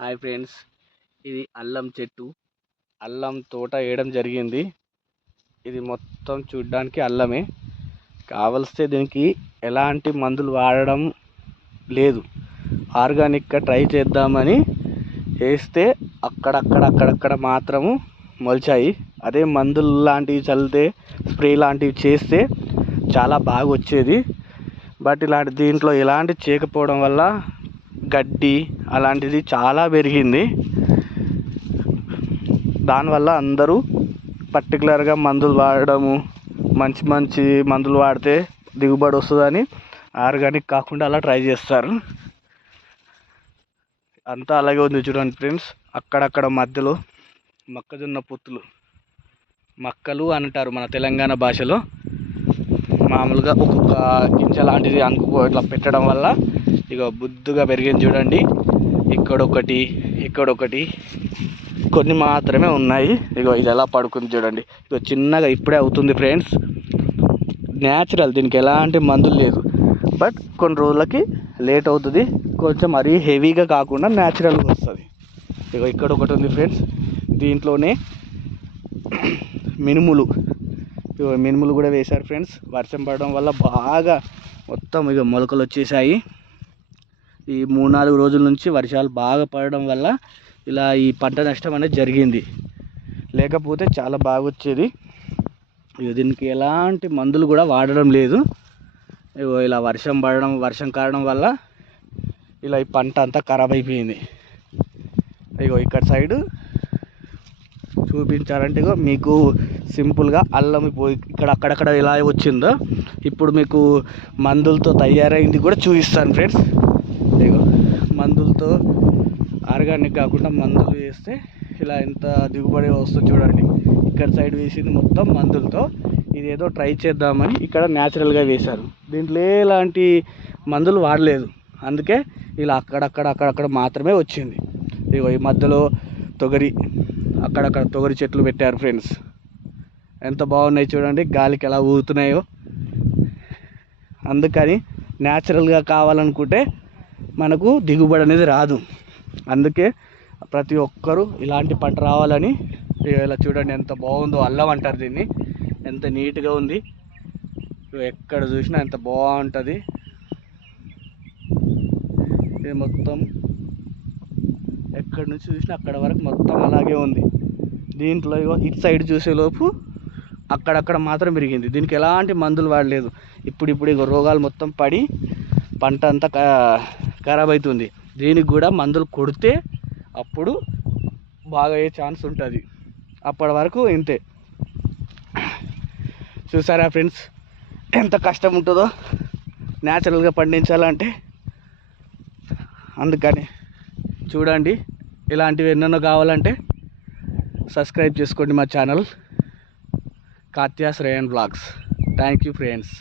Hi friends, ఇది అల్లం చెట్టు. అల్లం తోట వేయడం జరిగింది. ఇది మొత్తం చూడ్డానికి అల్లమే. కావలిస్తే దీనికి ఎలాంటి మందులు వాడడం లేదు. ఆర్గానిక్గా ట్రై చేద్దామని వేస్తే అక్కడక్కడ మాత్రము మొలిచాయి. అదే మందులు లాంటివి చల్లితే, స్ప్రే లాంటివి చేస్తే చాలా బాగా వచ్చేది. బట్ దీంట్లో ఎలాంటి చేయకపోవడం వల్ల గడ్డి అలాంటిది చాలా పెరిగింది. దానివల్ల అందరూ పర్టికులర్గా మందులు వాడడము, మంచి మందులు వాడితే దిగుబడి వస్తుందని ఆర్గానిక్ కాకుండా అలా ట్రై చేస్తారు. అంతా అలాగే ఉంది చూడండి ఫ్రెండ్స్. అక్కడక్కడ మధ్యలో మొక్కజొన్న పొత్తులు, మక్కలు అంటారు మన తెలంగాణ భాషలో. మామూలుగా ఒక్కొక్క గింజ లాంటిది ఇట్లా పెట్టడం వల్ల ఇక బుద్దుగా పెరిగింది చూడండి. ఇక్కడొకటి కొన్ని మాత్రమే ఉన్నాయి. ఇగో ఇది ఎలా పడుకుంది చూడండి. ఇగో చిన్నగా ఇప్పుడే అవుతుంది ఫ్రెండ్స్. న్యాచురల్, దీనికి ఎలాంటి మందులు లేదు. బట్ కొన్ని రోజులకి లేట్ అవుతుంది. కొంచెం మరీ హెవీగా కాకుండా న్యాచురల్గా వస్తుంది. ఇగో ఇక్కడ ఒకటి ఉంది ఫ్రెండ్స్. దీంట్లోనే మినుములు కూడా వేశారు ఫ్రెండ్స్. వర్షం పడడం వల్ల బాగా మొత్తం ఇక మొలకలు వచ్చేసాయి. ఈ 3-4 రోజుల నుంచి వర్షాలు బాగా పడడం వల్ల ఇలా ఈ పంట నష్టం అనేది జరిగింది. లేకపోతే చాలా బాగా వచ్చేది. దీనికి ఎలాంటి మందులు కూడా వాడడం లేదు. ఇలా వర్షం కారణం వల్ల ఇలా ఈ పంట అంతా ఖరాబ్ అయిపోయింది. ఇక్కడ సైడ్ చూపించాలంటే మీకు సింపుల్గా అల్లం ఇక్కడ అక్కడక్కడ ఎలా వచ్చిందో ఇప్పుడు మీకు మందులతో తయారైంది కూడా చూపిస్తాను ఫ్రెండ్స్. మందులతో ఆర్గానిక్ కాకుండా మందులు వేస్తే ఇలా ఎంత దిగుబడి వస్తుందో చూడండి. ఇక్కడ సైడ్ వేసింది మొత్తం మందులతో. ఇదేదో ట్రై చేద్దామని ఇక్కడ న్యాచురల్గా వేశారు. దీంట్లో ఎలాంటి మందులు వాడలేదు. అందుకే ఇలా అక్కడక్కడ మాత్రమే వచ్చింది. ఈ మధ్యలో అక్కడక్కడ తొగరి చెట్లు పెట్టారు ఫ్రెండ్స్. ఎంత బాగున్నాయి చూడండి, గాలికి ఎలా ఊగుతున్నాయో. అందుకని న్యాచురల్గా కావాలనుకుంటే మనకు దిగుబడి అనేది రాదు. అందుకే ప్రతి ఒక్కరూ ఇలాంటి పంట రావాలని ఇలా చూడండి ఎంత బాగుందో. అల్లం అంటారు దీన్ని. ఎంత నీట్గా ఉంది. ఎక్కడ చూసినా ఎంత బాగుంటుంది. ఇది మొత్తం ఎక్కడి నుంచి చూసినా అక్కడ వరకు మొత్తం అలాగే ఉంది. దీంట్లో ఇటు సైడ్ చూసేలోపు అక్కడక్కడ మాత్రం పెరిగింది. దీనికి ఎలాంటి మందులు వాడలేదు. ఇప్పుడు రోగాలు మొత్తం పడి పంట అంతా ఖరాబ్ అవుతుంది. దీనికి కూడా మందులు కొడితే అప్పుడు బాగా అయ్యే ఛాన్స్ ఉంటుంది. అప్పటి వరకు ఇంతే. చూసారా ఫ్రెండ్స్ ఎంత కష్టం ఉంటుందో న్యాచురల్గా పండించాలంటే. అందుకని చూడండి, ఇలాంటివి ఎన్నెన్నో కావాలంటే సబ్స్క్రైబ్ చేసుకోండి మా channel Katya's Ryan blogs. Thank you friends.